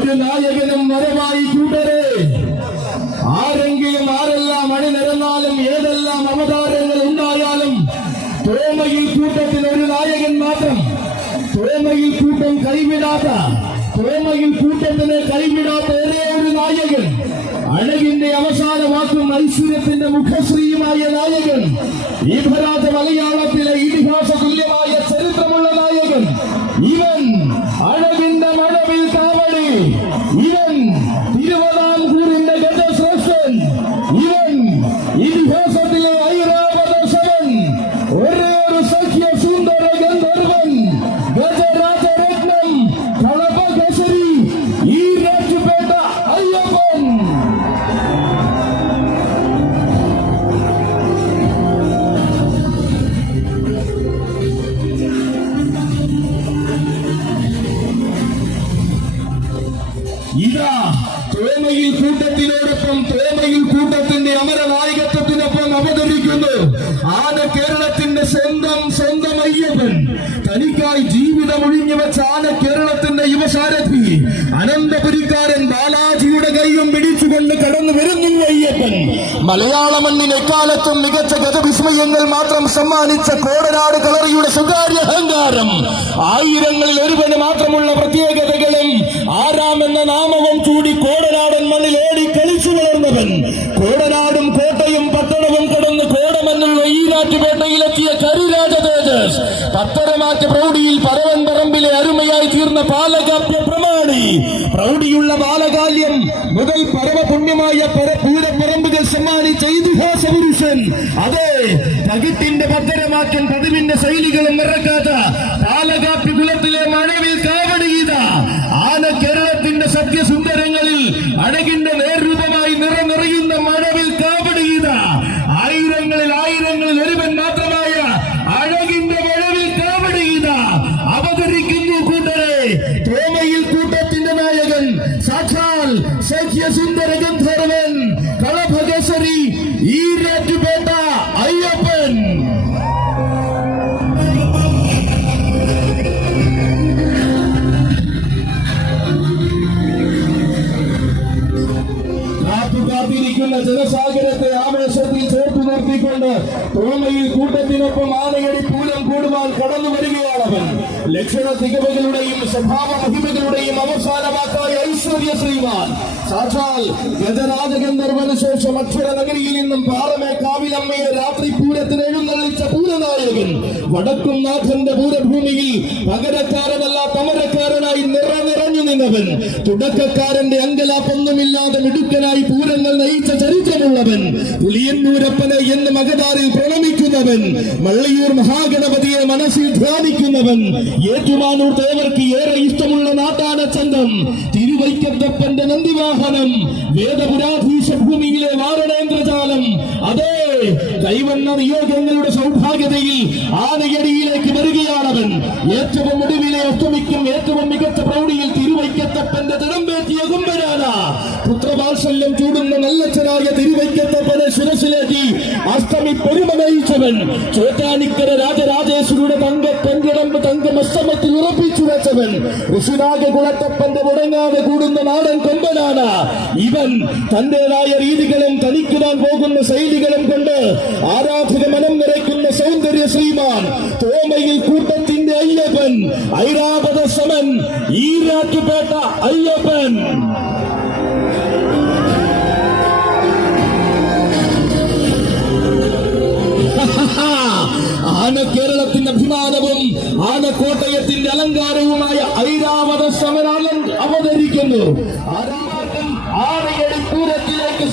ഒരു നായകനും വരവായി കൂടരേ ആരെങ്കിലും ആരെല്ലാം അണിനിരന്നാലും ഏതെല്ലാം അവതാരങ്ങൾ ഉണ്ടായാലും തോമയിൽ കൂട്ടത്തിൽ ഒരു നായകൻ മാത്രം. തോമയിൽ കൂട്ടം കൈവിടാത്ത തോമയിൽ കൂട്ടത്തിന് കൈവിടാത്ത ഒരേ ഒരു നായകൻ. അഴകിന്റെ അവസാന വാക്കും ഐശ്വര്യത്തിന്റെ മുഖശ്രീയുമായ നായകൻ ഈ ഭരാത മലയാളത്തിലെ ഇതിഹാസ ആന കേരളത്തിന്റെ യുവസാരഥി അനന്തപുരിക്കാരൻ ബാലാജിയുടെ കൈയും പിടിച്ചുകൊണ്ട് കടന്നു വരുന്നു അയ്യപ്പൻ. മലയാള മണ്ണിന് എക്കാലത്തും മികച്ച ഗതവിസ്മയങ്ങൾ മാത്രം സമ്മാനിച്ച കോടനാട് കളറിയുടെ സ്വകാര്യ അഹങ്കാരം. ആയിരങ്ങളിൽ ഒരുവന് മാത്രമുള്ള പ്രത്യേകതകളും ആരാം എന്ന നാമവും ചൂടി കോടനാടൻ മണ്ണിൽ ഓടി കളിച്ചു വളർന്നവൻ. കോടനാടും കോട്ടയും പട്ടണവും കടന്ന് കോടമെന്നുള്ള ഈരാറ്റുപേട്ടയിലെത്തിയ കരിരാജ തേജസ്. പത്തരമാറ്റ പ്രൗഢിയിൽ പരവൻ പറമ്പിലെ അരുമയായി തീർന്ന പാലകാപ്യ പ്രമാണി പ്രൗഢിയുള്ള ബാലകാല്യം മുതൽ പരമപുണ്യമായ പൂരപ്പറമ്പുകൾ സമ്മാനിച്ച ഇതിഹാസ പുരുഷൻ അതെ തകിട്ടിന്റെ ഭദ്രമാക്കൻ പതിവിന്റെ ശൈലികളും മറക്കാത്ത ബാലകാപ്യ കുലത്തിലെ മഴവിൽ കാവടിയത ആന കേരളത്തിന്റെ സത്യസുന്ദരങ്ങളിൽ അഴകിന്റെ നേർരൂപമായി നിറനിറയുന്ന മഴവിൽ കാവടിയത ആയിരങ്ങളിൽ ആയിരങ്ങളിൽ ഒരുവൻ മാത്രമായ അഴകിന്റെ മഴവിൽ കാവടിയത അവതരിക്കുന്നു കൂട്ടരെ തോമയിൽ കൂട്ടത്തിന്റെ നായകൻ സാക്ഷാൽ സഖ്യസുന്ദര ഗന്ധർവൻ കളഭകേസരി ഈ രാറ്റുപേട്ട അയ്യപ്പൻ കാത്തിരിക്കുന്ന ജനസാഗരത്തെ ആവേശത്തിൽ ചേർത്തു നിർത്തിക്കൊണ്ട് തോമയിൽ കൂട്ടത്തിനൊപ്പം ആനയടി പൂരം കൂടുവാൻ കടന്നു വരികയാണവൻ. ലക്ഷണ തികവുകളുടെയും സ്വഭാവ മഹിമകളുടെയും അവസാനമാക്കായ ഐശ്വര്യ ശ്രീമാൻ. സാക്ഷാൽ ഗജരാജഗന്ധർവന് ശേഷം അക്ഷര നഗരിയിൽ നിന്നും പാറമേ കാവിലമ്മയെ രാത്രി പൂരത്തിന് എഴുന്നള്ളിച്ച പൂരനായകൻ. വടക്കും നാഥന്റെ പൂരഭൂമിയിൽ പകരക്കാരനല്ല തമരക്കാരനായി നിറ നിന്നവൻ തുടക്കക്കാരന്റെ അങ്കലാപ്പൊന്നുമില്ലാതെ മിടുക്കനായി പൂരങ്ങൾ നയിച്ച ചരിത്രമുള്ളവൻ പുളിയന്നൂരപ്പനെ എന്ന് മകതാറിൽ പ്രണമിക്കുന്നവൻ മള്ളിയൂർ മഹാഗണപതിയെ മനസ്സിൽ ധ്യാനിക്കുന്നവൻ ഏറ്റുമാനൂർ തേവർക്ക് ഏറെ ഇഷ്ടമുള്ള നാട്ടാന ചന്തം തിരുവൈക്കത്തപ്പന്റെ നന്ദിവാഹനം വേദപുരാധീശ ഭൂമിയിലെ വാരണേന്ദ്രജാലം അതേ കൈവണ്ണ നിയോഗങ്ങളുടെ സൗഭാഗ്യതയിൽ ആനയടിയിലേക്ക് വരികയാണവൻ. ഏറ്റവും ഒടുവിലെ ഒത്തുമിക്കും ഏറ്റവും മികച്ച പ്രൗഢിയിൽ തിരുവൈക്കത്തപ്പന്റെ തിടമ്പേറ്റിയ കുമ്പനാന പുത്രവാത്സല്യം ചൂടുന്ന നല്ലച്ചനായ തിരുവൈക്കത്തപ്പനെ ശിരസിലേറ്റി അഷ്ടമി പെരുമ നയിച്ചവൻ. ചോറ്റാനിക്കര തങ്ക തങ്കമസ്തമത്തിൽ ഉറപ്പിച്ചു വെച്ചവൻ. ഋഷിനാഗ കുളത്തപ്പന്റെ മുടങ്ങാതെ കൂടുന്ന നാടൻ കൊമ്പനാണ്. ഇവൻ തന്റേതായ രീതികളും തനിക്കുവാൻ പോകുന്ന ശൈലികളും കൊണ്ട് ആരാധക മനം നിറയ്ക്കുന്ന സൗന്ദര്യ ശ്രീമാൻ തോമയിൽ കൂട്ടത്തിന്റെ അയ്യപ്പൻ ഐരാവത സമൻ ഈരാറ്റുപേട്ട അയ്യപ്പൻ. കോട്ടയത്തിന്റെ അലങ്കാരവുമായ ഐരാവത സമരാലൻ അവതരിക്കുന്നു. ആറിയടി പൂരത്തിലേക്ക്